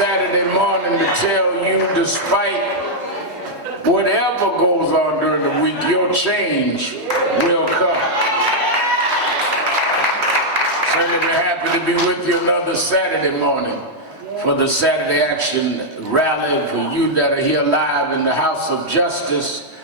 Saturday morning to tell you, despite whatever goes on during the week, your change will come. Certainly we're happy to be with you another Saturday morning for the Saturday Action Rally for you that are here live in the House of Justice,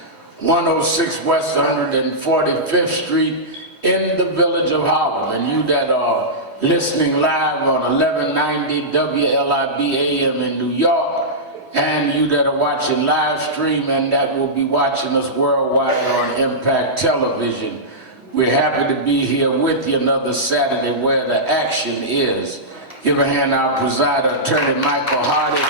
106 West 145th Street in the village of Harlem, and you that are listening live on 1190 WLIB AM in New York, and you that are watching live stream and that will be watching us worldwide on Impact Television. We're happy to be here with you another Saturday where the action is. Give a hand to our presider, Attorney Michael Hardy.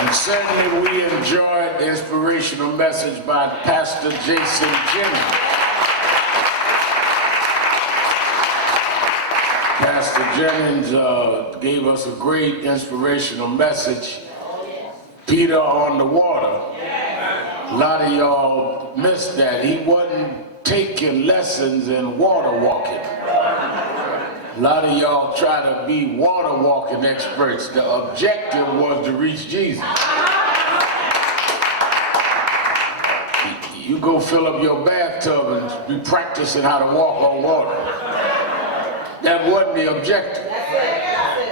And certainly we enjoyed the inspirational message by Pastor Jason Jennings. Pastor Jennings gave us a great inspirational message. Peter on the water. A lot of y'all missed that. He wasn't taking lessons in water walking. A lot of y'all try to be water walking experts. The objective was to reach Jesus. You go fill up your bathtub and be practicing how to walk on water. That wasn't the objective.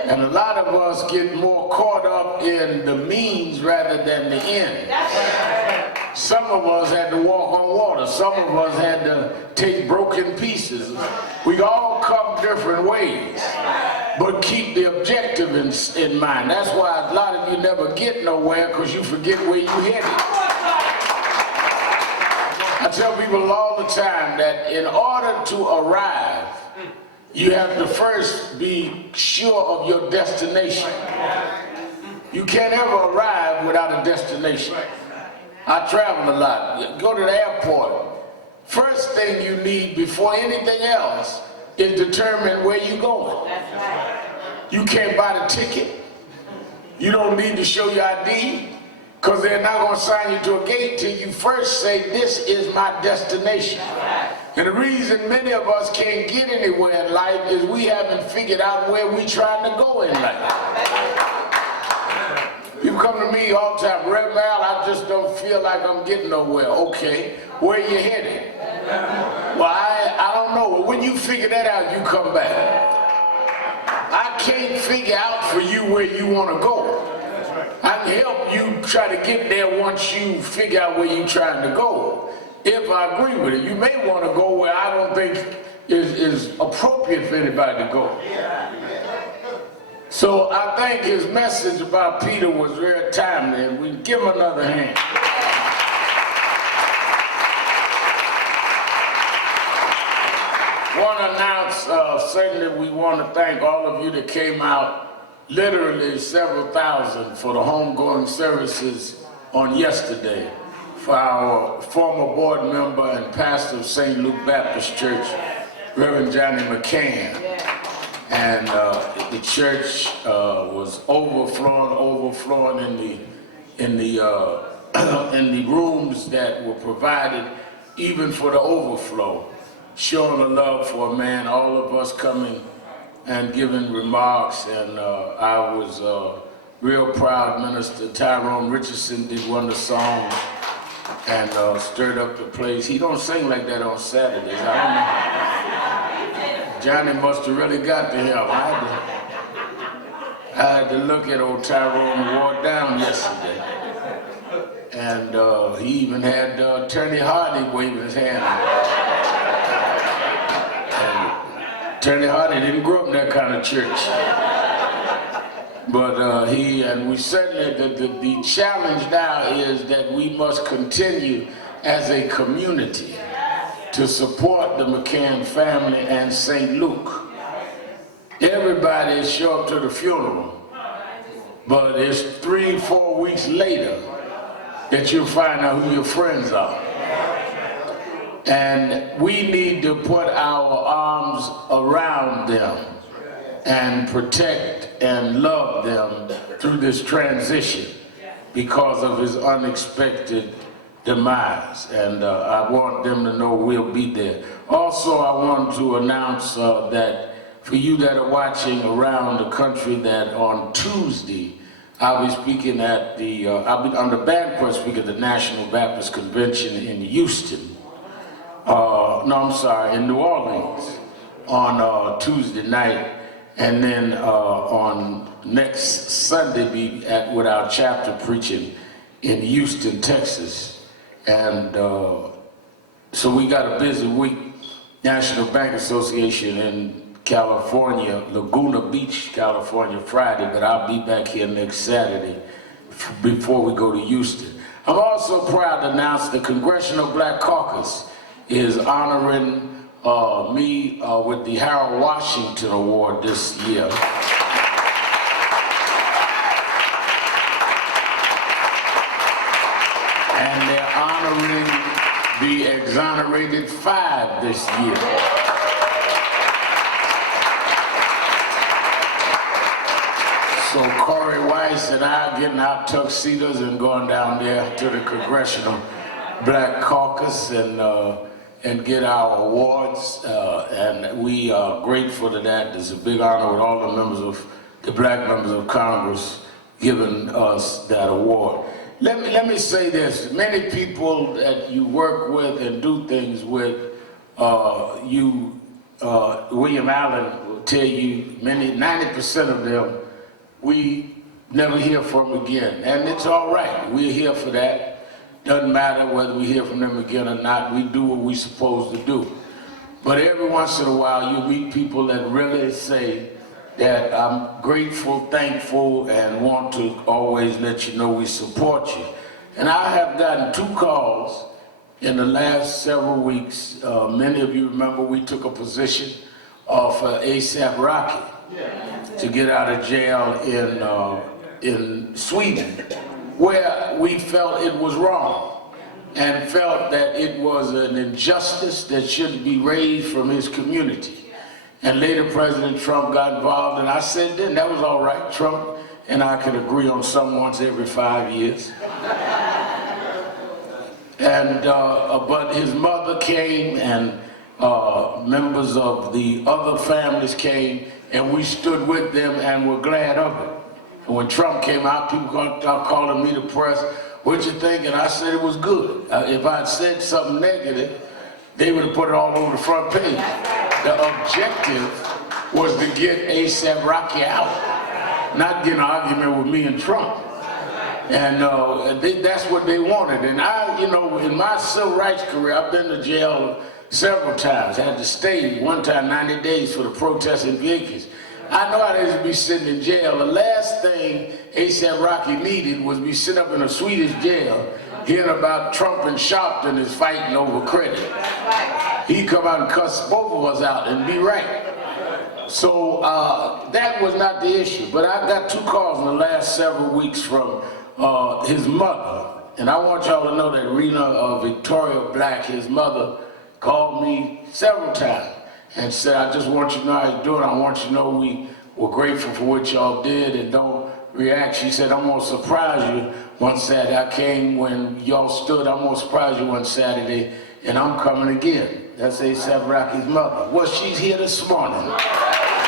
And a lot of us get more caught up in the means rather than the end. Some of us had to walk on water. Some of us had to take broken pieces. We all come different ways, but keep the objective in mind. That's why a lot of you never get nowhere, because you forget where you headed. I tell people all the time that in order to arrive, you have to first be sure of your destination. You can't ever arrive without a destination. I travel a lot. Go to the airport. First thing you need before anything else is determine where you're going. You can't buy the ticket. You don't need to show your ID, because they're not going to sign you to a gate till you first say, this is my destination. And the reason many of us can't get anywhere in life is we haven't figured out where we're trying to go in life. People come to me all the time, Reverend Al, I just don't feel like I'm getting nowhere. Okay, where you headed? Well, I don't know. When you figure that out, you come back. I can't figure out for you where you want to go. I can help you try to get there once you figure out where you're trying to go. If I agree with it, you may want to go where I don't think is appropriate for anybody to go. So I think his message about Peter was very timely, and we give him another hand. Want to announce, certainly we want to thank all of you that came out, literally several thousand, for the homegoing services on yesterday. For our former board member and pastor of St. Luke Baptist Church, Reverend Johnny McCann. And the church was overflowing in the rooms that were provided, even for the overflow, showing a love for a man. All of us coming and giving remarks, and I was real proud. Minister Tyrone Richardson did one of the songs and stirred up the place. He don't sing like that on Saturdays. I don't know. Johnny must have really got to him. I had to look at old Tyrone walk down yesterday. And he even had Attorney Hardy waving his hand. And Attorney Hardy didn't grow up in that kind of church. But we certainly, the challenge now is that we must continue as a community to support the McCann family and St. Luke. Everybody show up to the funeral, but it's 3-4 weeks later that you'll find out who your friends are. And we need to put our arms around them and protect and love them through this transition because of his unexpected demise. And I want them to know we'll be there. Also, I want to announce that for you that are watching around the country that on Tuesday, I'll be speaking at the, I'm the banquet speaker at the National Baptist Convention in Houston. In New Orleans on Tuesday night. And then on next Sunday, be with our chapter preaching in Houston, Texas. And so we got a busy week. National Bank Association in California, Laguna Beach, California, Friday, but I'll be back here next Saturday before we go to Houston. I'm also proud to announce the Congressional Black Caucus is honoring me with the Harold Washington Award this year. And they're honoring the exonerated 5 this year. So Corey Weiss and I are getting our tuxedos and going down there to the Congressional Black Caucus and get our awards, and we are grateful to that. It's a big honor with all the members of the black members of Congress giving us that award. Let me say this: many people that you work with and do things with, William Allen will tell you, 90% of them we never hear from again, and it's all right. We're here for that. Doesn't matter whether we hear from them again or not. We do what we're supposed to do. But every once in a while, you meet people that really say that I'm grateful, thankful, and want to always let you know we support you. And I have gotten 2 calls in the last several weeks. Many of you remember we took a position for A$AP Rocky to get out of jail in Sweden, where we felt it was wrong and felt that it was an injustice that should be raised from his community. And later President Trump got involved, and I said then that was all right. Trump and I could agree on something once every 5 years. And but his mother came, and members of the other families came, and we stood with them and were glad of it. And when Trump came out, people started calling me the press, "What you think?" And I said it was good. If I had said something negative, they would have put it all over the front page. The objective was to get A$AP Rocky out, not get an argument with me and Trump. And that's what they wanted. And I, in my civil rights career, I've been to jail several times. I had to stay one time 90 days for the protests in Yankees. I know how it is to be sitting in jail. The last thing A$AP Rocky needed was be sitting up in a Swedish jail hearing about Trump and Sharpton is fighting over credit. He'd come out and cuss both of us out and be right. So that was not the issue. But I got 2 calls in the last several weeks from his mother. And I want y'all to know that Rena Victoria Black, his mother, called me several times and said, "I just want you to know how you're doing. I want you to know we were grateful for what y'all did, and don't react." She said, "I'm gonna surprise you one Saturday. I came when y'all stood. I'm gonna surprise you one Saturday, and I'm coming again." That's A$AP Rocky's mother. Well, she's here this morning.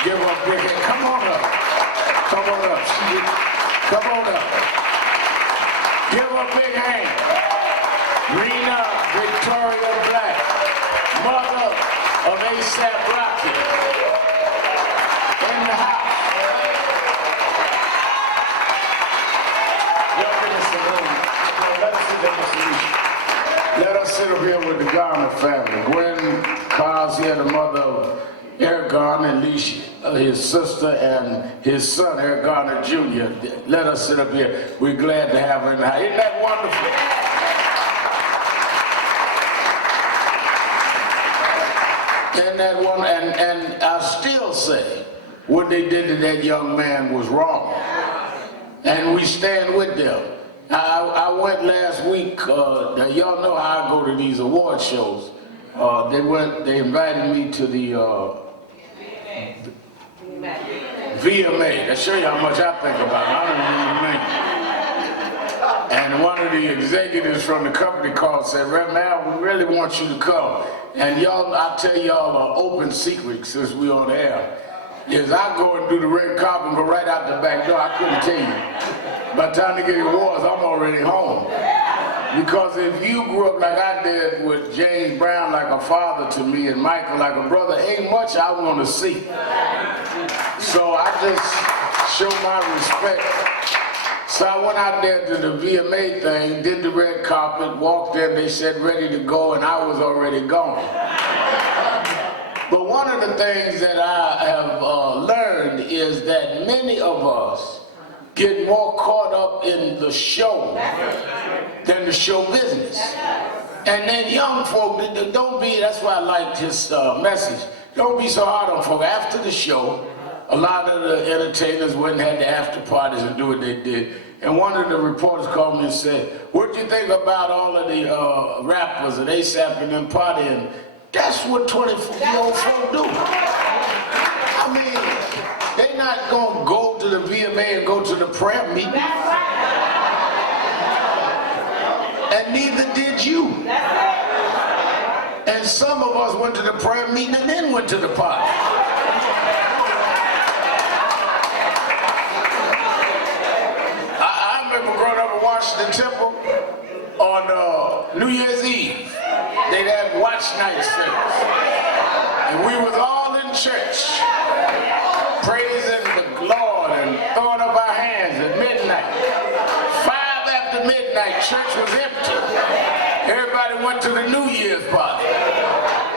Give her a big hand. Come on up. Come on up. Come on up. Give her a big hand. Rena Victoria Black, mother of A$AP Rocky, in the house. Let us sit up here with the Garner family. Gwen Carr's here, the mother of Eric Garner and Leisha, his sister, and his son, Eric Garner Jr. Let us sit up here. We're glad to have her in the house. Isn't that wonderful? And that one, and I still say what they did to that young man was wrong, and we stand with them. I went last week. Y'all know how I go to these award shows. They invited me to the VMA. That show you how much I think about it. I don't even And one of the executives from the company called and said, "Rev Mal, we really want you to come." And y'all, I'll tell y'all an open secret since we're on air. is I go and do the red carpet and go right out the back door. I couldn't tell you. By the time they get the awards, I'm already home. Because if you grew up like I did with James Brown like a father to me and Michael like a brother, ain't much I want to see. So I just show my respect. So I went out there to the VMA thing, did the red carpet, walked in, they said ready to go, and I was already gone. But one of the things that I have learned is that many of us get more caught up in the show than the show business. And then young folk, don't be, that's why I liked his message, don't be so hard on folk. After the show, a lot of the entertainers went and had the after parties and do what they did. And one of the reporters called me and said, what do you think about all of the rappers and ASAP and them partying? That's what 24-year-old folk do. I mean, they're not going to go to the VMA and go to the prayer meeting. And neither did you. And some of us went to the prayer meeting and then went to the party. I remember growing up in Washington Temple on New Year's Eve. They'd have watch night service. And we was all in church, praising the Lord and throwing up our hands at midnight. 5 after midnight, church was empty. Everybody went to the New Year's party.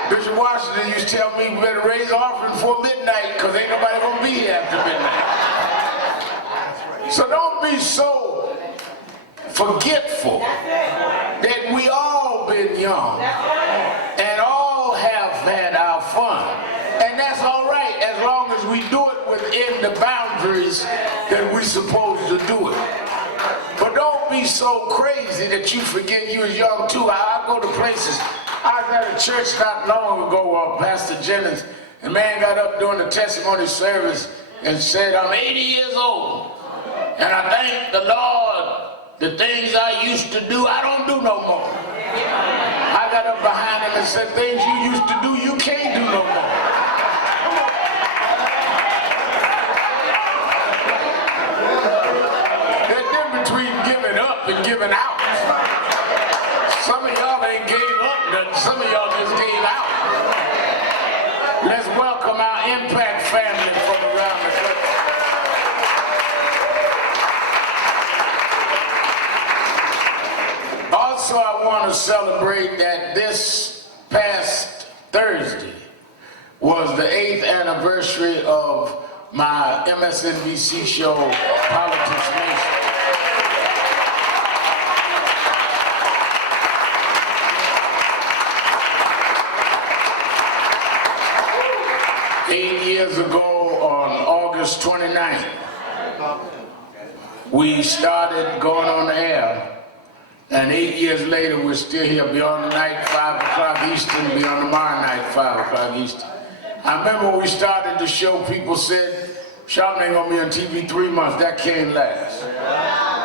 Bishop Washington used to tell me we better raise the offering before midnight because ain't nobody gonna be here after midnight. So don't be so forgetful that we all been young and all have had our fun. And that's all right as long as we do it within the boundaries that we're supposed to do it. But don't be so crazy that you forget you was young too. I go to places. I was at a church not long ago, Pastor Jennings, and man got up during the testimony service and said, I'm 80 years old, and I thank the Lord, the things I used to do, I don't do no more. I got up behind him and said, things you used to do, you can't do no more. There's a difference between giving up and giving out. Some of y'all ain't gave up nothing, some of y'all just gave out. Let's welcome our Impact family from around the country. Also, I want to celebrate that this past Thursday was the 8th anniversary of my MSNBC show, Politics Nation. Years ago on August 29th, we started going on the air, and 8 years later we're still here beyond the night, 5 o'clock Eastern, beyond tomorrow night, 5 o'clock Eastern. I remember when we started the show, people said, Sharpton ain't gonna be on TV 3 months, that can't last.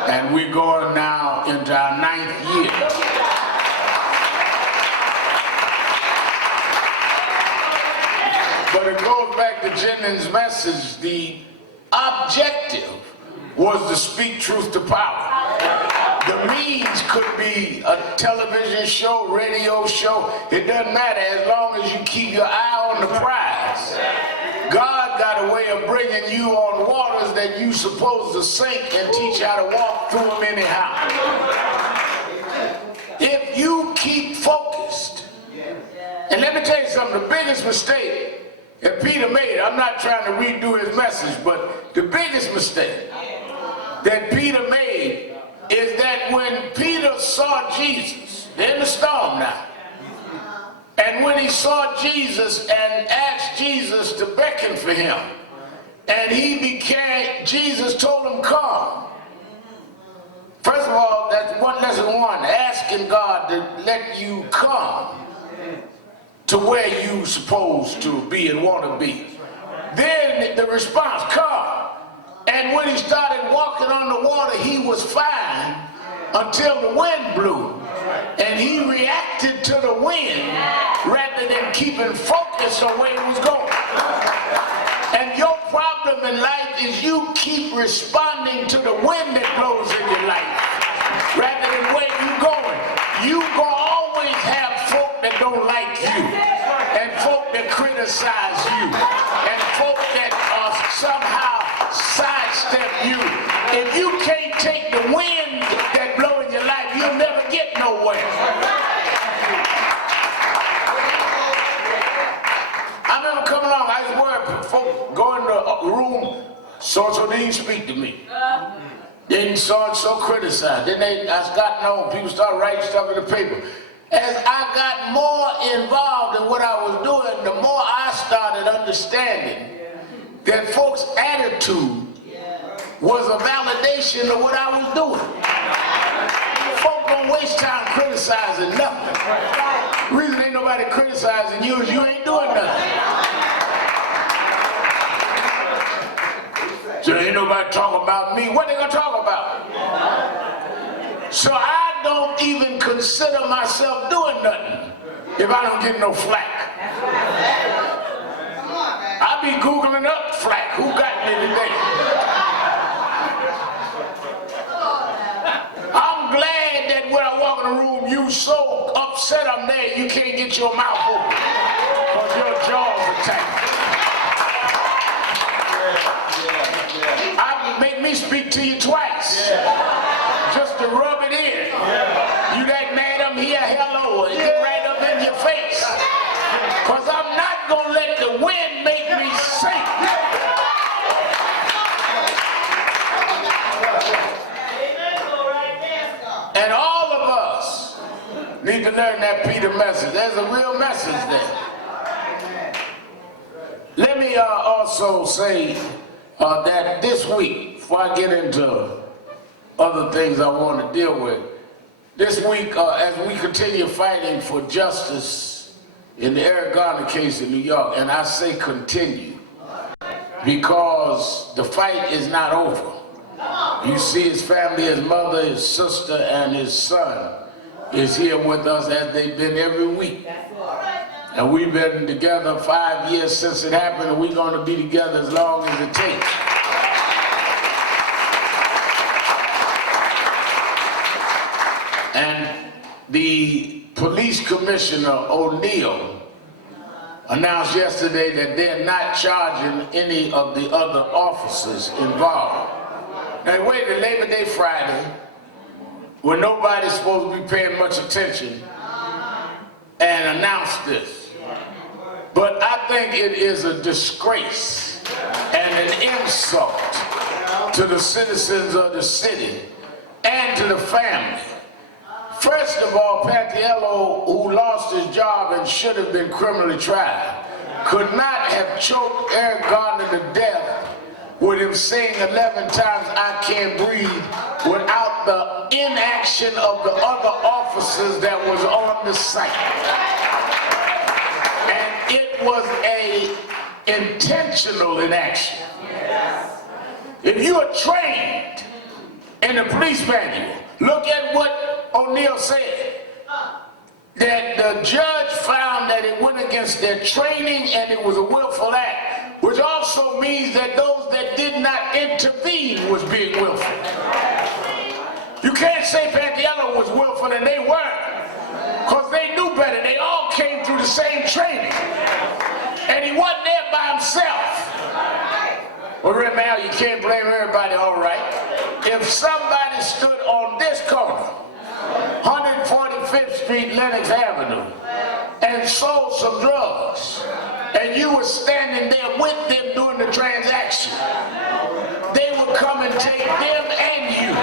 And we're going now into our 9th year. But it goes back to Jennings' message. The objective was to speak truth to power. The means could be a television show, radio show. It doesn't matter as long as you keep your eye on the prize. God got a way of bringing you on waters that you're supposed to sink and teach how to walk through them anyhow. If you keep focused, and let me tell you something, the biggest mistake that Peter made, I'm not trying to redo his message, but the biggest mistake that Peter made is that when Peter saw Jesus in the storm now, and when he saw Jesus and asked Jesus to beckon for him, and Jesus told him, come. First of all, that's lesson one, asking God to let you come to where you supposed to be and want to be. Then the response, come. And when he started walking on the water, he was fine until the wind blew. And he reacted to the wind rather than keeping focused on where he was going. And your in life is you keep responding to the wind that blows in your life rather than where you're going. You gonna always have folk that don't like you, and folk that criticize you, and folk that somehow sidestep you. If you can't take the wind that blows in your life, you'll never get nowhere. I remember coming along, I was worried, folk go in the room, so-and-so didn't speak to me. Then so-and-so criticized. Then I got known, people started writing stuff in the paper. As I got more involved in what I was doing, the more I started understanding that folks' attitude was a validation of what I was doing. Folk don't waste time criticizing nothing. The reason ain't nobody criticizing you is you ain't doing nothing. So ain't nobody talking about me. What they gonna talk about? So I don't even consider myself doing nothing if I don't get no flack. I be Googling up flack. Who got me today? I'm glad that when I walk in the room, you so upset I'm there, you can't get your mouth open because your jaws are tight. Make me speak to you twice, just to rub it in. You that mad, I'm here, hello, and get right up in your face. Because I'm not going to let the wind make me sink. And all of us need to learn that Peter message. There's a real message there. Let me also say that this week, before I get into other things I want to deal with, this week, as we continue fighting for justice in the Eric Garner case in New York, and I say continue, because the fight is not over. You see his family, his mother, his sister, and his son is here with us as they've been every week. And we've been together 5 years since it happened, and we're going to be together as long as it takes. And the police commissioner, O'Neill, announced yesterday that they're not charging any of the other officers involved. Now, wait till Labor Day Friday, when nobody's supposed to be paying much attention, and announced this. But I think it is a disgrace and an insult to the citizens of the city and to the family. First of all, Patiello, who lost his job and should have been criminally tried, could not have choked Eric Garner to death with him saying 11 times, "I can't breathe," without the inaction of the other officers that was on the site. And it was a intentional inaction. If you are trained in the police manual, look at what O'Neill said. That the judge found that it went against their training and it was a willful act, which also means that those that did not intervene was being willful. You can't say Patiello was willful and they weren't, because they knew better. They all came through the same training. And he wasn't there by himself. Well, Mal, you can't blame everybody, all right. If somebody stood on this corner, 145th Street, Lenox Avenue, and sold some drugs, and you were standing there with them during the transaction, they would come and take them and you.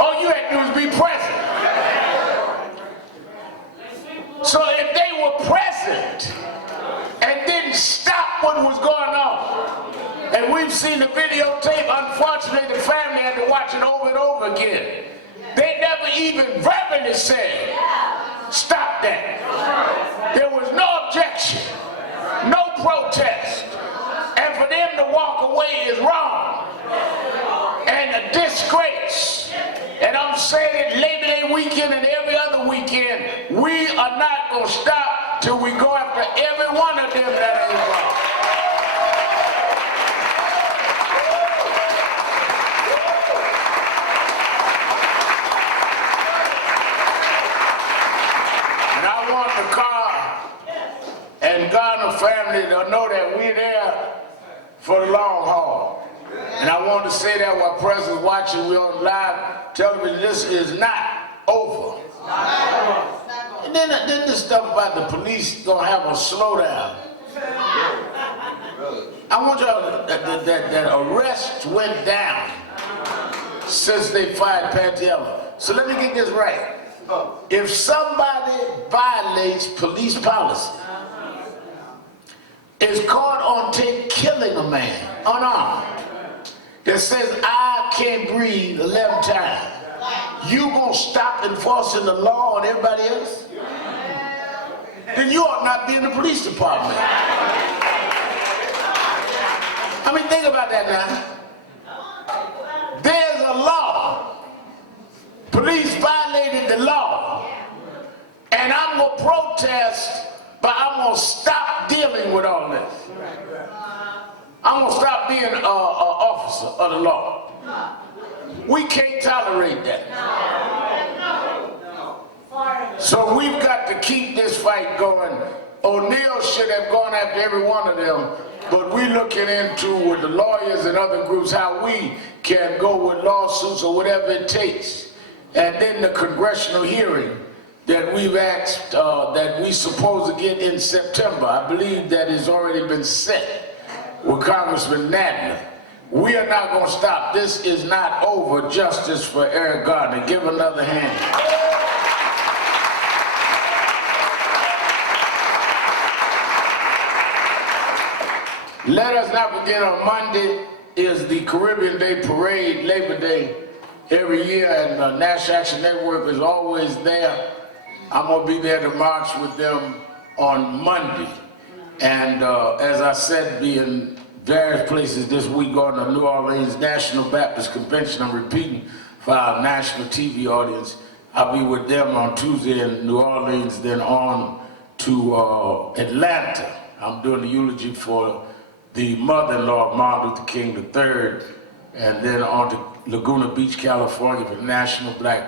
All you had to do was be present. So if they were present and didn't stop what was going on, and we've seen the videotape, unfortunately the family had to watch it over and over again. They never even verbally said, "Stop that." There was no objection, no protest. And for them to walk away is wrong and a disgrace. And I'm saying it Labor Day weekend and every other weekend, we are not going to stop after every one of them that are involved. And I want the Carr and Garner family to know that we're there for the long haul. And I want to say that while President's watching, we're on live television, this is not over. And then this stuff about the police gonna have a slowdown. I want y'all that arrest went down since they fired Patiella. So let me get this right. If somebody violates police policy, is caught on tape killing a man unarmed, that says I can't breathe 11 times, you gonna stop enforcing the law on everybody else? Then you ought not be in the police department. I mean, think about that now. There's a law. Police violated the law. And I'm gonna protest, but I'm gonna stop dealing with all this. I'm gonna stop being an officer of the law. We can't tolerate that. So we've got to keep this fight going. O'Neill should have gone after every one of them, but we're looking into with the lawyers and other groups how we can go with lawsuits or whatever it takes. And then the congressional hearing that we've asked, that we supposed to get in September, I believe that has already been set with Congressman Nadler. We are not going to stop. This is not over. Justice for Eric Garner. Give another hand. Let us not forget on Monday is the Caribbean Day Parade, Labor Day, every year, and the National Action Network is always there. I'm going to be there to march with them on Monday. And as I said, be in various places this week on the New Orleans National Baptist Convention. I'm repeating for our national TV audience. I'll be with them on Tuesday in New Orleans, then on to Atlanta. I'm doing the eulogy for the mother-in-law of Martin Luther King III, and then on to Laguna Beach, California for the National Black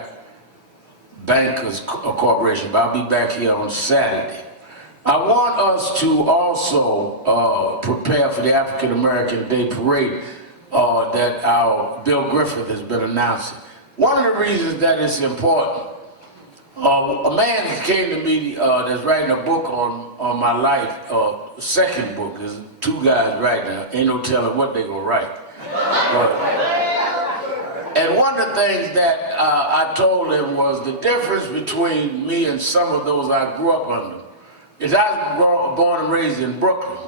Bankers Corporation. But I'll be back here on Saturday. I want us to also prepare for the African American Day Parade that our Bill Griffith has been announcing. One of the reasons that it's important, a man came to me that's writing a book on my life, second book. There's two guys writing now. Ain't no telling what they gonna write. And one of the things that I told him was the difference between me and some of those I grew up under is I was born and raised in Brooklyn.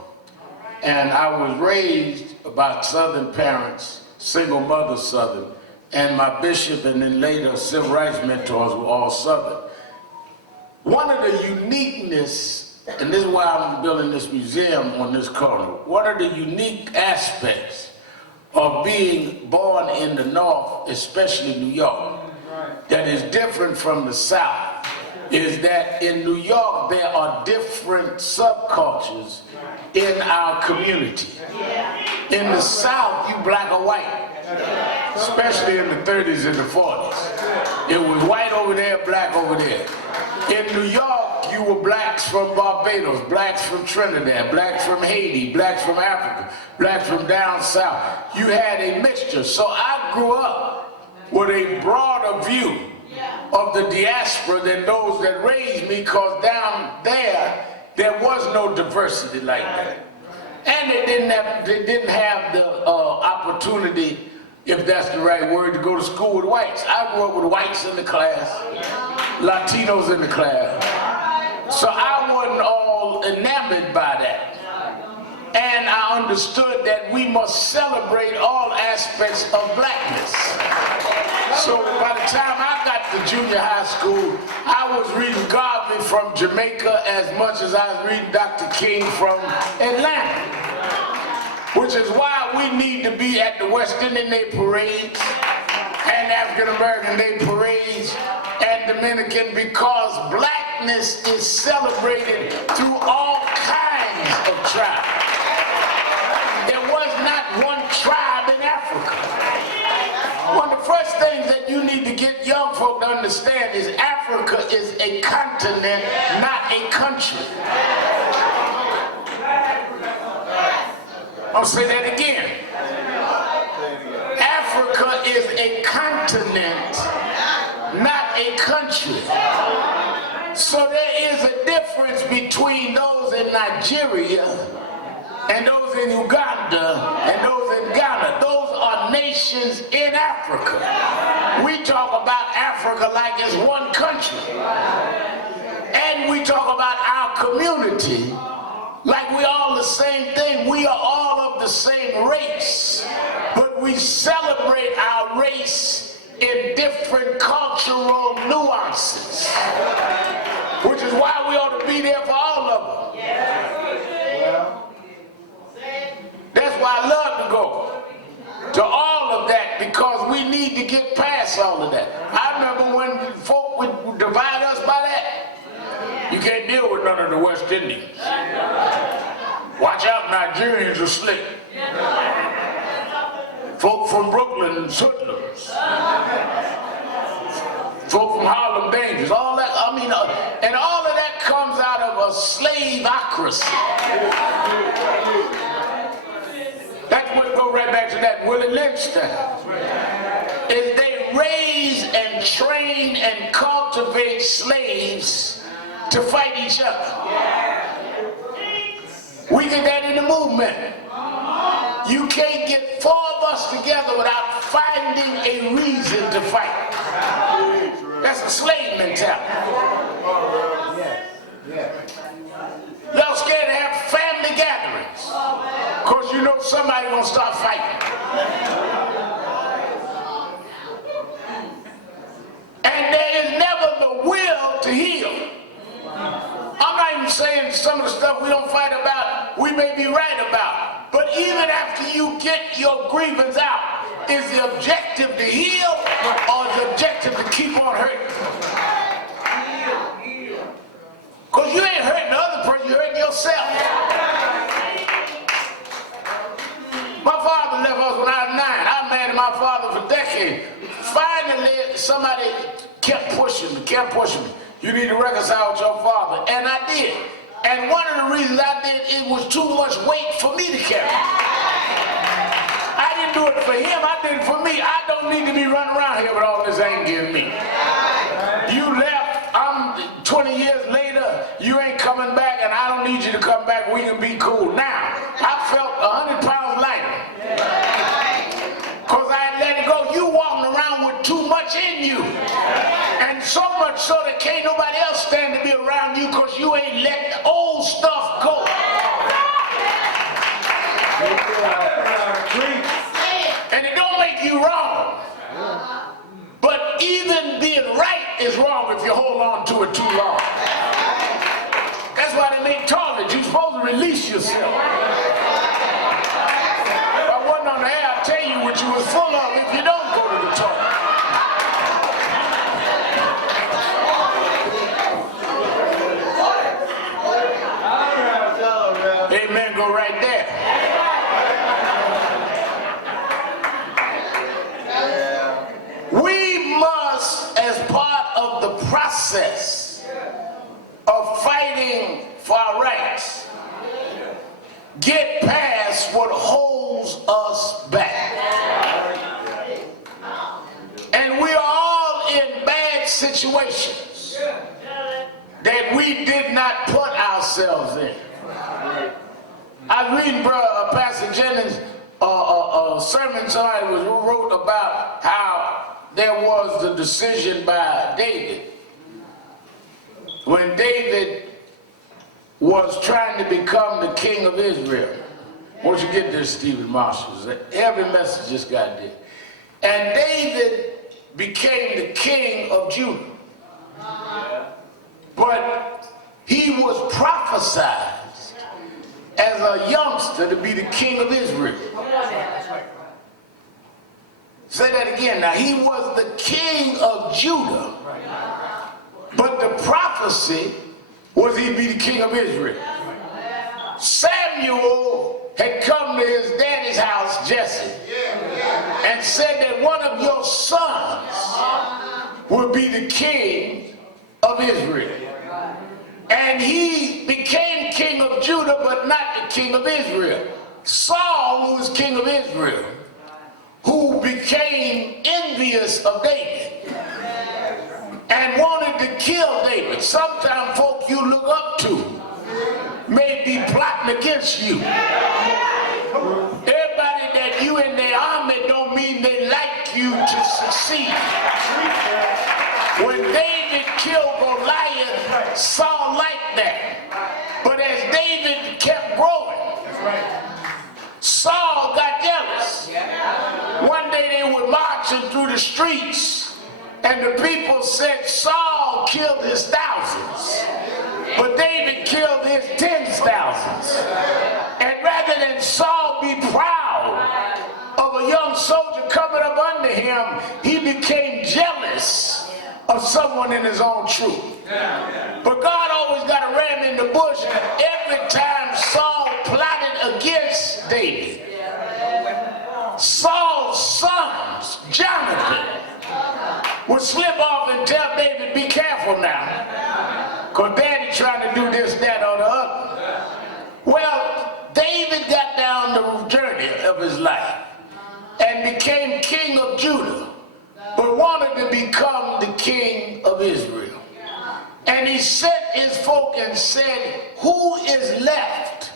And I was raised by Southern parents, single mother Southern, and my bishop and then later civil rights mentors were all Southern. One of the uniqueness, and this is why I'm building this museum on this corner, one of the unique aspects of being born in the North, especially New York, that is different from the South, is that in New York there are different subcultures in our community. In the South, you black or white, especially in the 30s and the 40s. It was white over there, black over there. In New York, you were blacks from Barbados, blacks from Trinidad, blacks from Haiti, blacks from Africa, blacks from down south. You had a mixture. So I grew up with a broader view of the diaspora than those that raised me, because down there was no diversity like that. And they didn't have the opportunity, if that's the right word, to go to school with whites. I grew up with whites in the class, Latinos in the class. So I wasn't all enamored by that. And I understood that we must celebrate all aspects of blackness. So by the time I got to junior high school, I was reading Garvey from Jamaica as much as I was reading Dr. King from Atlanta. Which is why we need to be at the West Indian Day parades and African American Day parades and Dominican, because black whiteness is celebrated through all kinds of tribes. There was not one tribe in Africa. One of the first things that you need to get young folk to understand is Africa is a continent, not a country. I'll say that again. Africa is a continent, not a country. So there is a difference between those in Nigeria and those in Uganda and those in Ghana. Those are nations in Africa. We talk about Africa like it's one country. And we talk about our community like we all the same thing. We are all of the same race, but we celebrate our race in different cultural nuances, which is why we ought to be there for all of them. That's why I love to go to all of that, because we need to get past all of that. I remember when folk would divide us by that. You can't deal with none of the West Indians. Watch out, Nigerians are slick. Folk from Brooklyn, hoodlums. Folk from Harlem, dangerous. All that, I mean, and all of that comes out of a slaveocracy. That's what go right back to that Willie Lynch thing. Is they raise and train and cultivate slaves to fight each other. We get that in the movement. You can't get four of us together without finding a reason to fight. That's a slave mentality. Y'all scared to have family gatherings. Of course, you know somebody gonna start fighting. And there is never the will to heal. I'm not even saying some of the stuff we don't fight about, we may be right about. But even after you get your grievance out, is the objective to heal or is the objective to keep on hurting? Because you ain't hurting the other person, you're hurting yourself. My father left us when I was 9. I married my father for decades. Finally, somebody kept pushing me. You need to reconcile with your father. And I did. And one of the reasons I did, it was too much weight for me to carry. I didn't do it for him, I did it for me. I don't need to be running around here with all this anger in me. You left, I'm 20 years later, you ain't coming back, and I don't need you to come back, we can be cool. Now, I felt 100 pounds lighter. Because I had let it go. You walking around with too much in you. And so much so that can't nobody else stand to be around you because you ain't let the old stuff go. And it don't make you wrong. But even being right is wrong if you hold on to it too long. That's why they make toilets. You're supposed to release yourself. If I wasn't on the air, I'd tell you what you was full of if you don't go to the toilet. Amen, go right there. We must, as part of the process of fighting for our rights, get past what holds us back. And we are all in bad situations that we did not put ourselves in. I was reading Pastor Jennings' sermon somebody wrote about how there was the decision by David. When David was trying to become the king of Israel. Won't you get this, Stephen Marshall? Every message just got there. And David became the king of Judah. But he was prophesied as a youngster to be the king of Israel. Say that again. Now, he was the king of Judah, but the prophecy was he'd be the king of Israel. Samuel had come to his daddy's house, Jesse, and said that one of your sons would be the king of Israel. And he became king of Judah, but not the king of Israel. Saul, who was king of Israel, who became envious of David and wanted to kill David. Sometimes folk you look up to may be plotting against you. Everybody that you in the army don't mean they like you to succeed. When David killed Goliath, Saul liked that. But as David kept growing, Saul got jealous. One day they were marching through the streets, and the people said Saul killed his thousands, but David killed his tens thousands. And rather than Saul be proud of a young soldier coming up under him, he became jealous of someone in his own troop. But God always got a ram in the bush every time Saul plotted against David. Saul's sons, Jonathan, would slip off and tell David, be careful now, because daddy trying to do this, that, or the other. Well, David got down the journey of his life and became king of Judah, but wanted to become the king of Israel. And he sent his folk and said, who is left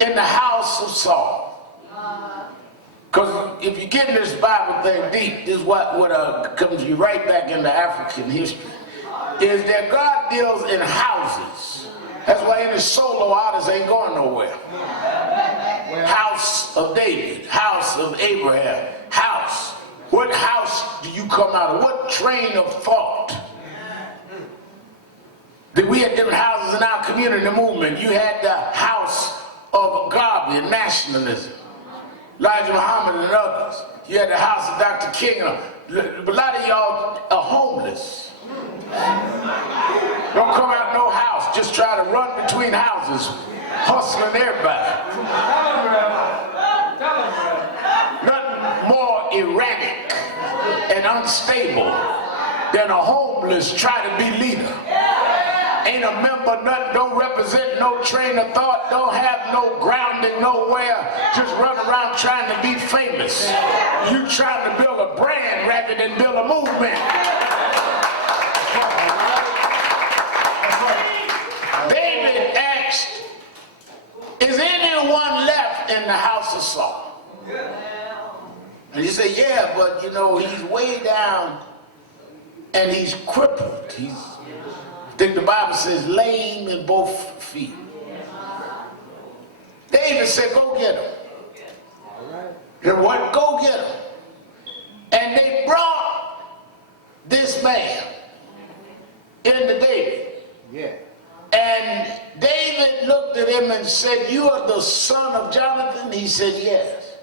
in the house of Saul? Because if you get in this Bible thing deep, this is what comes you right back into African history, is that God deals in houses. That's why any solo artist ain't going nowhere. House of David, house of Abraham, house. What house do you come out of? What train of thought? We had different houses in our community movement. You had the house of Garvey and nationalism, Elijah Muhammad and others. You had the house of Dr. King. A lot of y'all are homeless. Don't come out no house. Just try to run between houses, hustling everybody. Nothing more erratic and unstable than a homeless try to be leader. Ain't a member, nothing, don't represent no train of thought, don't have no grounding nowhere, just run around trying to be famous. You trying to build a brand rather than build a movement. David asked, is anyone left in the house of Saul? And he said, yeah, but you know, he's way down and he's crippled. I think the Bible says lame in both feet. David said, go get him. He said, what? Go get him. And they brought this man into David. Yeah. And David looked at him and said, you are the son of Jonathan? He said, yes.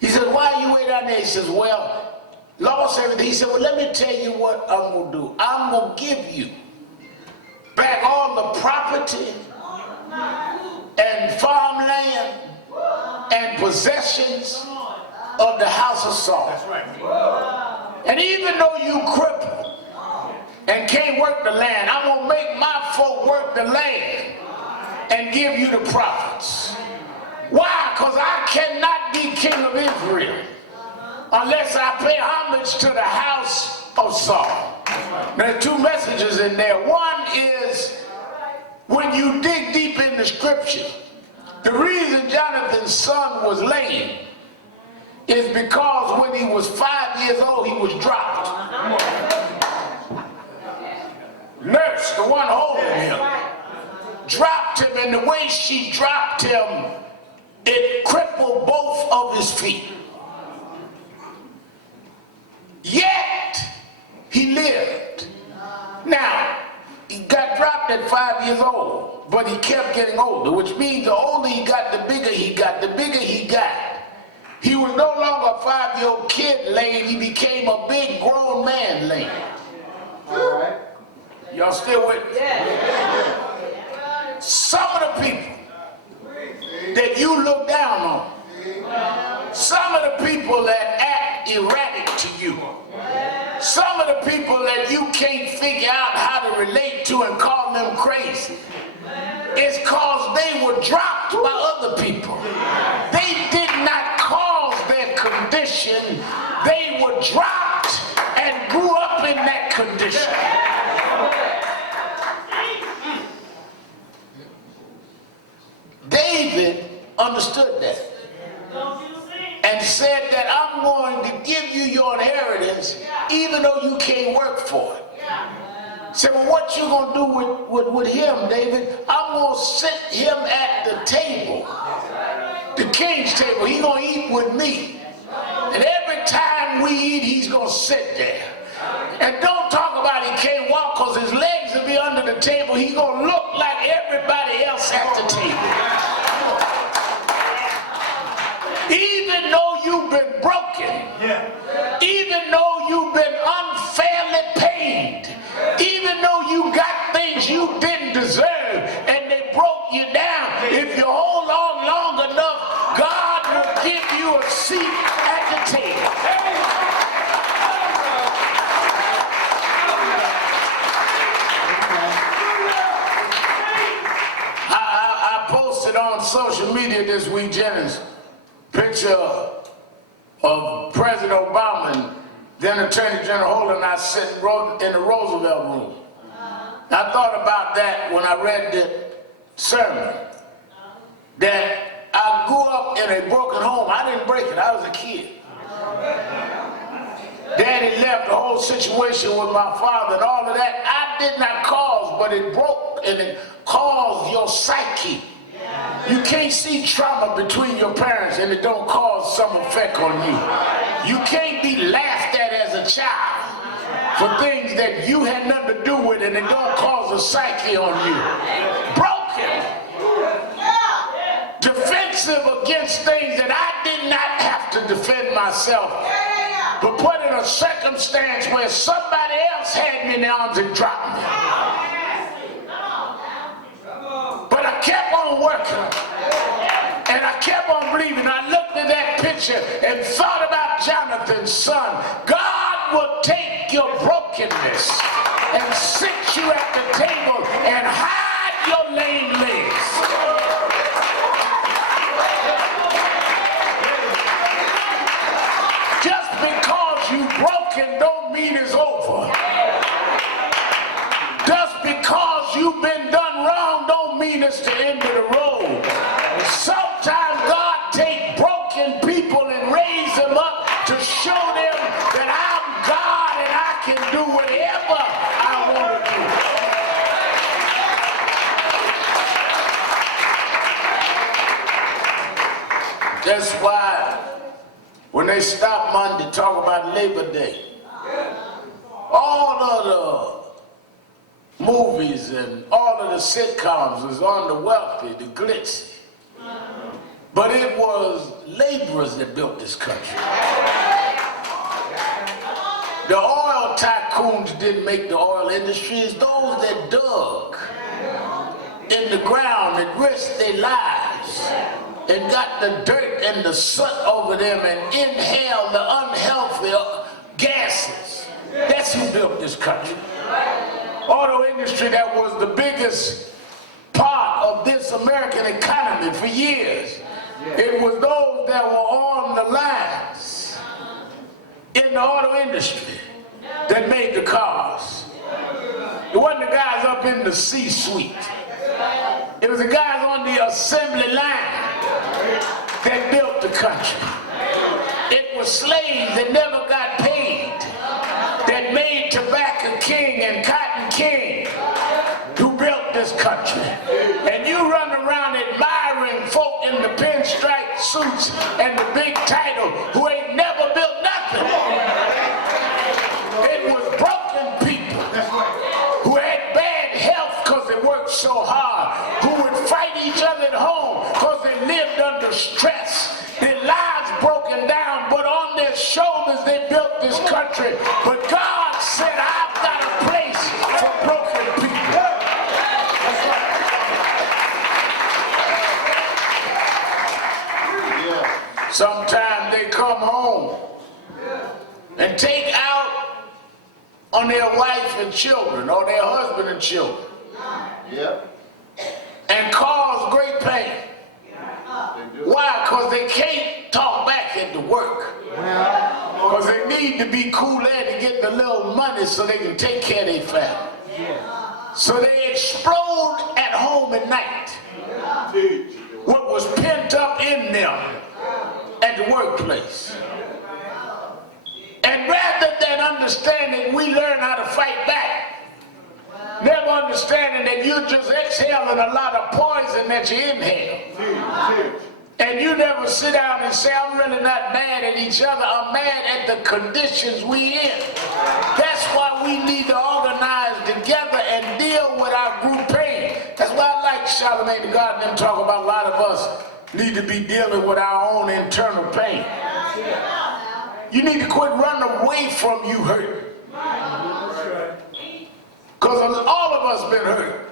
He said, why are you way down there? He says, well, lost everything. He said, well, let me tell you what I'm going to do. I'm going to give you back all the property and farmland and possessions of the house of Saul. That's right. And even though you crippled and can't work the land, I'm going to make my folk work the land and give you the profits. Why? Because I cannot be king of Israel unless I pay homage to the house of Saul. There are two messages in there. One is, when you dig deep in the scripture, the reason Jonathan's son was lame is because when he was 5 years old, he was dropped. Nurse, the one holding him, dropped him, and the way she dropped him, it crippled both of his feet. Yet, he lived. Now, he got dropped at 5 years old, but he kept getting older, which means the older he got, the bigger he got. The bigger he got, he was no longer a 5-year-old kid lame, he became a big grown man lame. All right. Y'all still with me? Some of the people that you look down on, some of the people that act erratic to you, some of the people that you can't figure out how to relate to and call them crazy, it's cause they were dropped by other people. They did not cause their condition. They were dropped and grew up in that condition. David understood that and said that I'm going to give you your inheritance even though you can't work for it. Said, well, what you going to do with him, David? I'm going to sit him at the table, the king's table. He's going to eat with me. And every time we eat, he's going to sit there. And don't talk about he can't walk because his legs will be under the table. He's going to look like everybody else at the table. Even though you've been broken, even though you've been unfairly paid, even though you got things you didn't deserve and they broke you down, if you hold on long enough, God will give you a seat at the table. I posted on social media this week, Jennings, picture of President Obama and then Attorney General Holder and I sitting in the Roosevelt room. I thought about that when I read the sermon, that I grew up in a broken home. I didn't break it, I was a kid. Daddy left, the whole situation with my father and all of that, I did not cause, but it broke and it caused your psyche. You can't see trauma between your parents and it don't cause some effect on you. You can't be laughed at as a child for things that you had nothing to do with and it don't cause a psyche on you. Broken. Defensive against things that I did not have to defend myself, but put in a circumstance where somebody else had me in the arms and dropped me. But I kept on working. And I kept on believing. I looked at that picture and thought about Jonathan's son. God will take your brokenness and sit you at the table and hide your lame legs. Just because you're broken don't mean it's over. Just because you've been done wrong don't mean it's the end of the road. Sometimes God takes broken people and raise them up to show them that I'm God and I can do whatever I want to do. That's why when they stop Monday talk about Labor Day, all of the movies and all of the sitcoms was on the wealthy, the glitzy. But it was laborers that built this country. The oil tycoons didn't make the oil industry. It's those that dug in the ground and risked their lives and got the dirt and the soot over them and inhaled the unhealthy gases. That's who built this country. Auto industry that was the biggest part of this American economy for years. It was those that were on the lines in the auto industry that made the cars. It wasn't the guys up in the C-suite. It was the guys on the assembly line that built the country. It was slaves that never got paid that made Tobacco King and Cotton King who built this country. And you run around admiring folk in the pinstripe suits and the big title who ain't never built nothing. It was broken people who had bad health because they worked so hard, who would fight each other at home because they lived under stress. Their lives broken down, but on their shoulders they built this country. But God said, I've got a place for broken people. Sometimes they come home and take out on their wife and children or their husband and children. Yep. And cause great pain. Why? Because they can't talk back into work. Because they need to be Kool-Aid to get the little money so they can take care of their family. So they explode at home at night. What was pent up in them at the workplace. And rather than understanding, we learn how to fight back. Never understanding that you're just exhaling a lot of poison that you inhale. And you never sit down and say, I'm really not mad at each other. I'm mad at the conditions we in. That's why we need to organize together and deal with our group pain. That's why I like Charlemagne the God and them talk about a lot of us need to be dealing with our own internal pain. You need to quit running away from you hurt. Because all of us been hurt.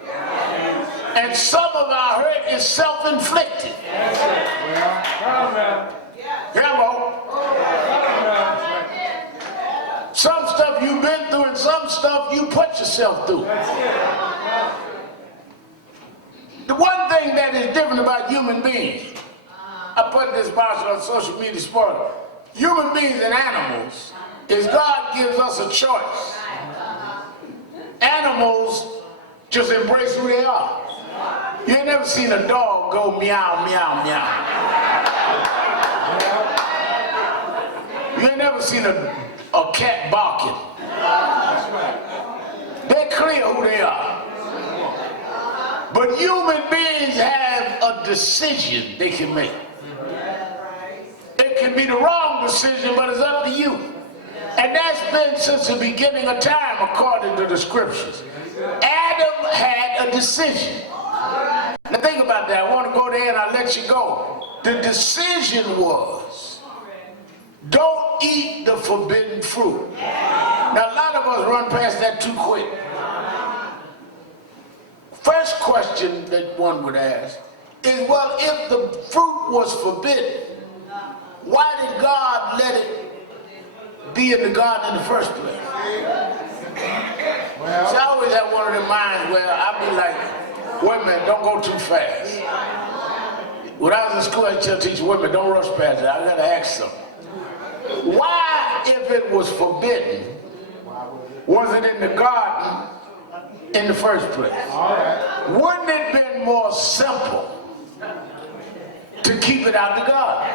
And some of our hurt is self-inflicted. Hello. Some stuff you've been through and some stuff you put yourself through. The one thing that is different about human beings, I put this marshal on social media sport. Human beings and animals is God gives us a choice. Animals just embrace who they are. You ain't never seen a dog go meow, meow, meow. You ain't never seen a cat barking. They're clear who they are. But human beings have a decision they can make. It can be the wrong decision, but it's up to you. And that's been since the beginning of time, according to the scriptures. Adam had a decision. Now think about that. I want to go there and I'll let you go. The decision was, don't eat the forbidden fruit. Now a lot of us run past that too quick. First question that one would ask is, well, if the fruit was forbidden, why did God let it be in the garden in the first place? Well, so I always have one of them minds where I'll be like, wait a minute, don't go too fast. When I was in school, I used to teach women, don't rush past it. I gotta ask them. Why, if it was forbidden, was it in the garden in the first place? Wouldn't it have been more simple to keep it out the garden?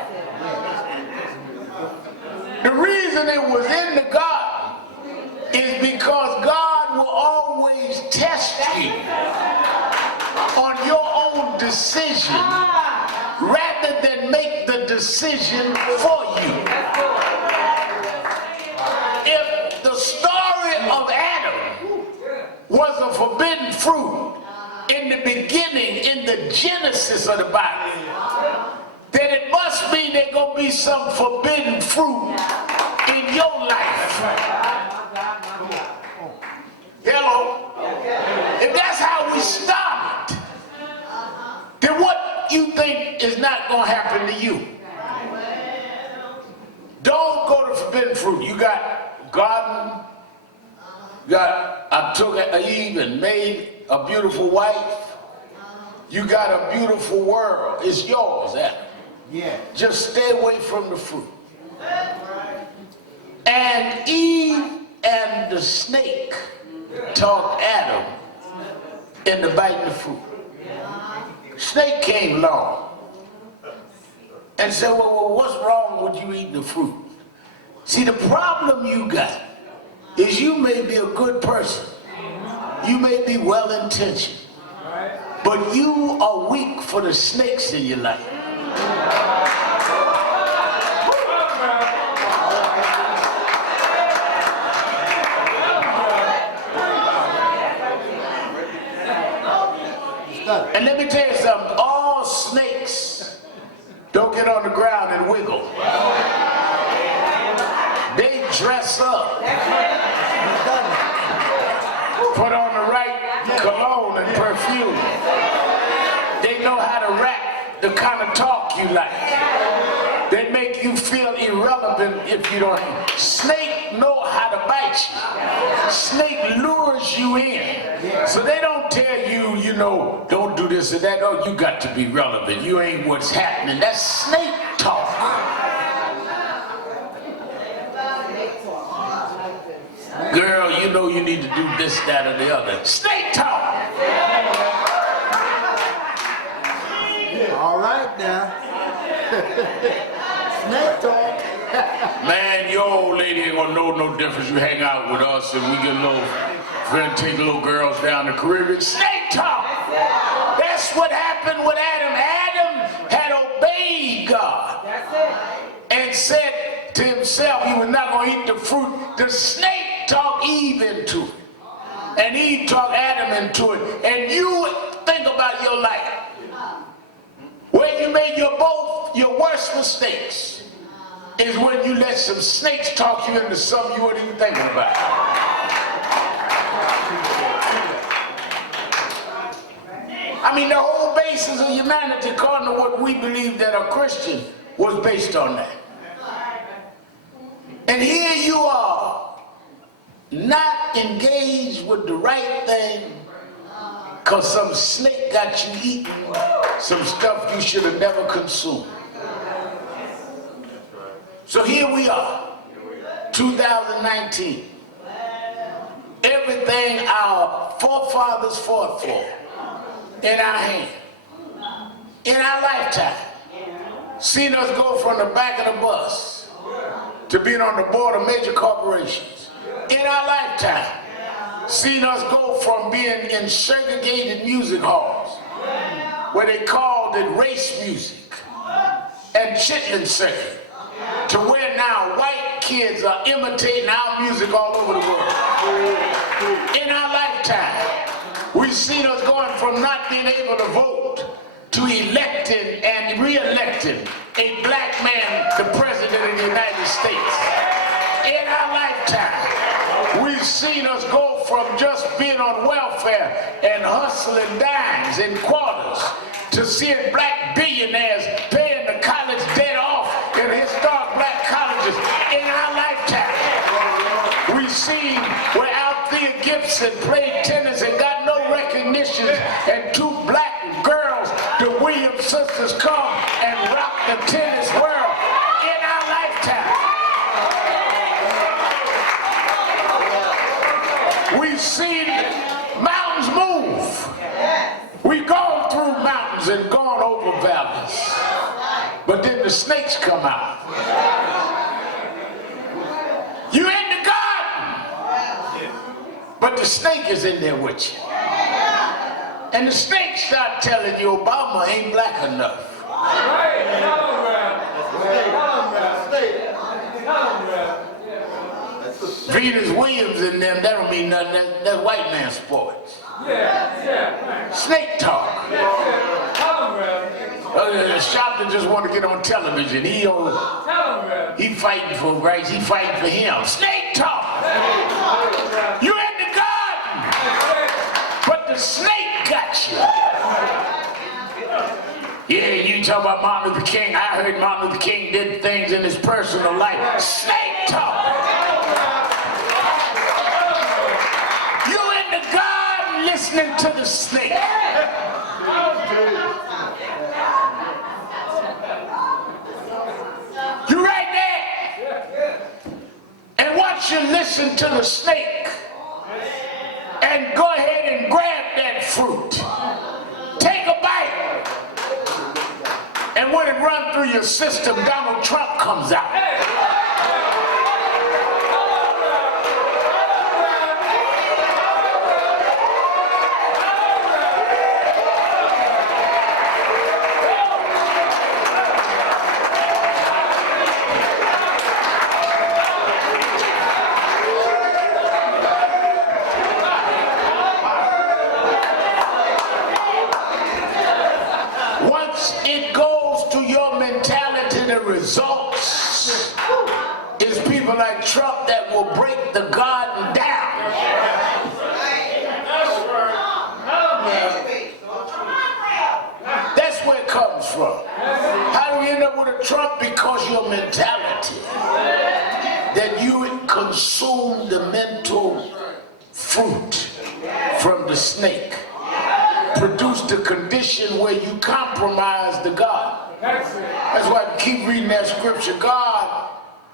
The reason it was in the garden is because God will always test you on your own decision rather than make the decision for you. If the story of Adam was a forbidden fruit in the beginning, in the genesis of the Bible, then it must mean there's going to be some forbidden fruit in your life. Hello? If that's how we started, then what you think is not going to happen to you? Don't go to forbidden fruit. You got garden, I took Eve and made a beautiful wife. You got a beautiful world. It's yours, Adam. Yeah. Just stay away from the fruit. And Eve and the snake talked Adam into biting the fruit. Snake came along and said, well, what's wrong with you eating the fruit? See, the problem you got is you may be a good person. You may be well-intentioned. But you are weak for the snakes in your life. And let me tell you something, all snakes don't get on the ground and wiggle. They dress up, put on the right cologne and perfume. They know how to rap the kind of talk you like. They make make you feel irrelevant if you don't. Snake know how to bite you. Snake lures you in. So they don't tell you, you know, don't do this or that. Oh, you got to be relevant. You ain't what's happening. That's snake talk. Girl, you know you need to do this, that, or the other. Snake talk. All right now. Snake talk. Man, your old lady ain't gonna know no difference. You hang out with us and we get a little friend, take little girls down the Caribbean. Snake talk. That's what happened with Adam. Adam had obeyed God and said to himself he was not gonna eat the fruit. The snake talked Eve into it, and Eve talked Adam into it. And you think about your life where you made your worst mistakes is when you let some snakes talk you into something you weren't even thinking about. I mean, the whole basis of humanity, according to what we believe that a Christian was based on that. And here you are, not engaged with the right thing because some snake got you eating some stuff you should have never consumed. So here we are, 2019. Everything our forefathers fought for in our hand, in our lifetime. Seen us go from the back of the bus to being on the board of major corporations. In our lifetime, seen us go from being in segregated music halls, where they called it race music and chitlin circuit, to where now white kids are imitating our music all over the world. In our lifetime, we've seen us going from not being able to vote to electing and re-electing a black man the president of the United States. In our lifetime, we've seen us go from just being on welfare and hustling dimes and quarters to seeing black billionaires paying the college debt off in historic black colleges. In our lifetime, we've seen where Althea Gibson played tennis and got no recognition, and two black girls, the Williams sisters, come and rock the tennis world. In our lifetime, we've seen mountains move. We've gone through mountains and gone over valleys. But then the snakes come out. You're in the garden, but the snake is in there with you. And the snake start telling you Obama ain't black enough. Venus Williams and them, that don't mean nothing. That's white man sports. Snake talk. Sharpton just want to get on television. He fighting for rights. He fighting for him. Snake talk. You in the garden, but the snake got you. Yeah, you talk about Martin Luther King. I heard Martin Luther King did things in his personal life. Snake talk. You in the garden listening to the snake. You right there. And once you listen to the snake and go ahead and grab that fruit, take a bite, and when it runs through your system, Donald Trump comes out. Results is people like Trump that will break the garden down. That's where comes from. How do we end up with a Trump? Because your mentality, that you consume the mental fruit from the snake, produced a condition where you compromise the God. That's why I keep reading that scripture. God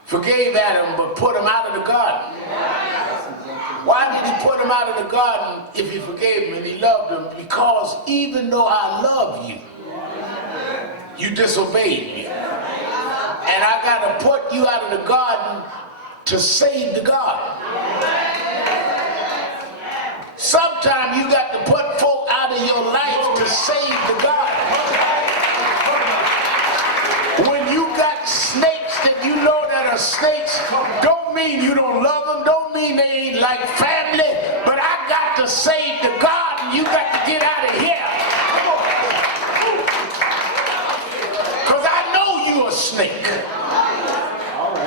forgave Adam but put him out of the garden. Why did he put him out of the garden if he forgave him and he loved him? Because even though I love you, you disobeyed me. And I got to put you out of the garden to save the garden. Sometimes you got to put folk out of your life to save the garden. When you got snakes that you know that are snakes, don't mean you don't love them, don't mean they ain't like family, but I got to save the garden. You got to get out of here. Because I know you're a snake.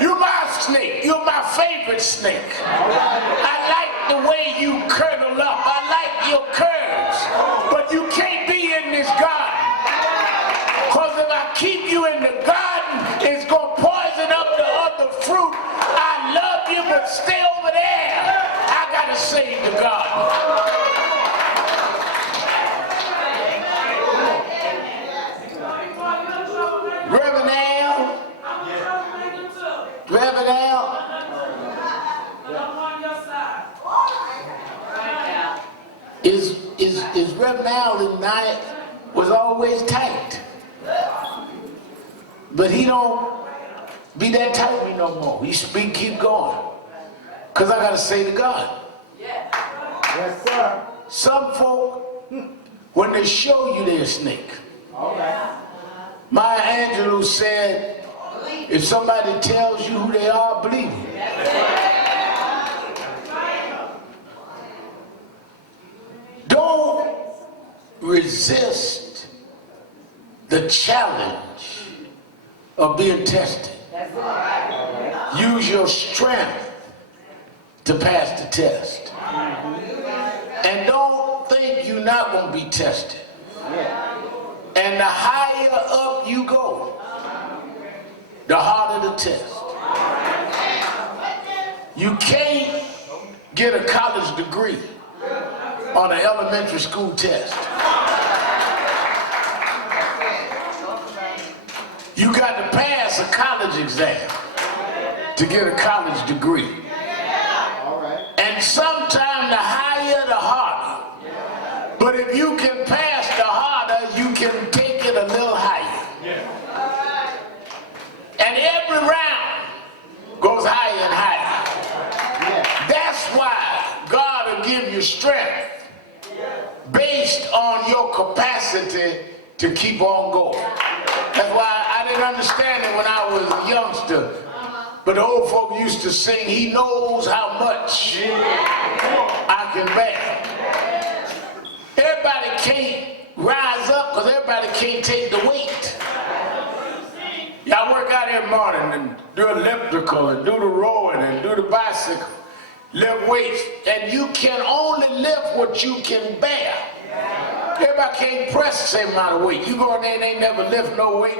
You're my snake. You're my favorite snake. I like the way you curl up. I like your curves. But you can't be in this garden. Because if I keep you in the garden, it's going to poison up the other fruit. I love you, but stay over there. I got to save the garden. Reverend Al, is Reverend Al and I was always tight, but he don't be that tight with me no more. He speak, keep going, cause I gotta say to God. Yes, sir. Some folk, when they show you they're a snake. All right. Maya Angelou said, if somebody tells you who they are, believe them. Don't resist the challenge of being tested. Use your strength to pass the test. And don't think you're not going to be tested. And the higher up you go, the harder the test. You can't get a college degree on an elementary school test. You got to pass a college exam to get a college degree. And sometimes the higher, the harder. But if you can pass the harder, you can take it a little higher. And every round goes higher and higher. That's why God will give you strength based on your capacity to keep on going. That's why I didn't understand it when I was a youngster. But the old folk used to sing, he knows how much I can bear. Everybody can't rise up because everybody can't take the weight. Y'all work out every morning and do elliptical and do the rowing and do the bicycle, lift weights, and you can only lift what you can bear. Everybody can't press the same amount of weight. You go in there and ain't never lift no weight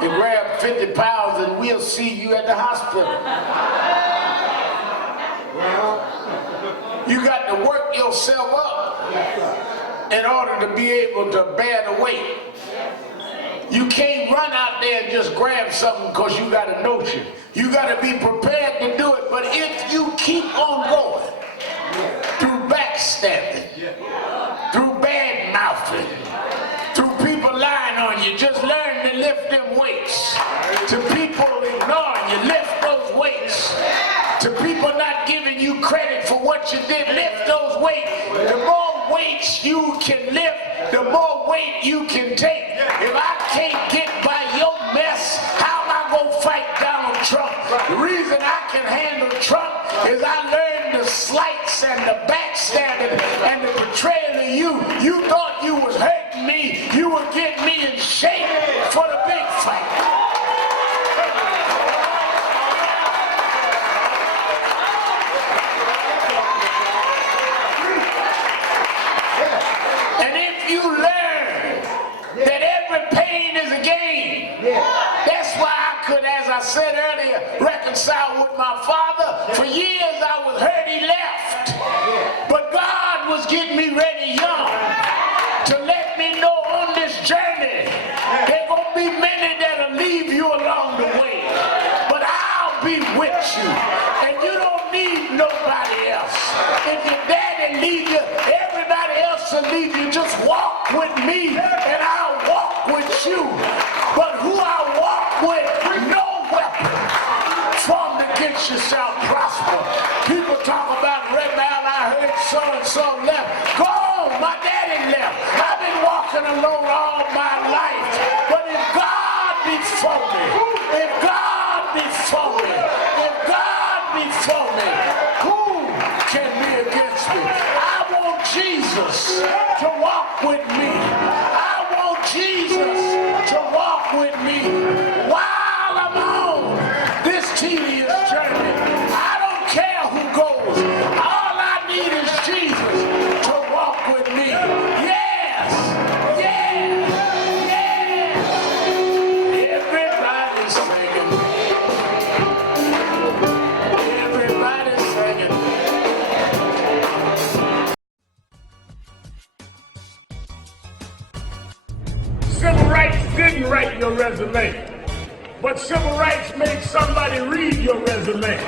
and grab 50 pounds and we'll see you at the hospital. You got to work yourself up in order to be able to bear the weight. You can't run out there and just grab something because you got a notion. You got to be prepared to do it. But if you keep on going through backstabbing, through bad mouthing, through people lying on you, just learn to lift them weights. To people ignoring you, lift those weights. To people not giving you credit for what you did, lift those weights. The more weights you can lift, the more weight you can take. If I can't get by your mess, how am I going to fight Donald Trump? The reason I can handle Trump is I learned the slights and the backstabbing and the betrayal of you. You thought you was hurting me. You would get me in shape for the big fight. And if you learn that every pain I said earlier, reconciled with my father. For years I was hurt he left. But God was getting me ready young to let me know on this journey, there gonna be many that'll leave you along the way. But I'll be with you. And you don't need nobody else. If your daddy leave you, everybody else will leave you. Just walk with me and I'll walk with you. But who I walk with, no weapon formed against you shall prosper. People talk about Red Mountain, I heard so and so left. Go on, my daddy left. I've been walking alone all my life. But if God be for me, if God be for me, if God be for me, who can be against me? I want Jesus to walk with me. I want Jesus to walk with me while I'm on this tedious journey. I don't care who goes. All I need is Jesus to walk with me. Yes, yes, yes. Everybody's singing. Everybody's singing. Civil rights didn't write your resume, but civil rights made somebody read your resume.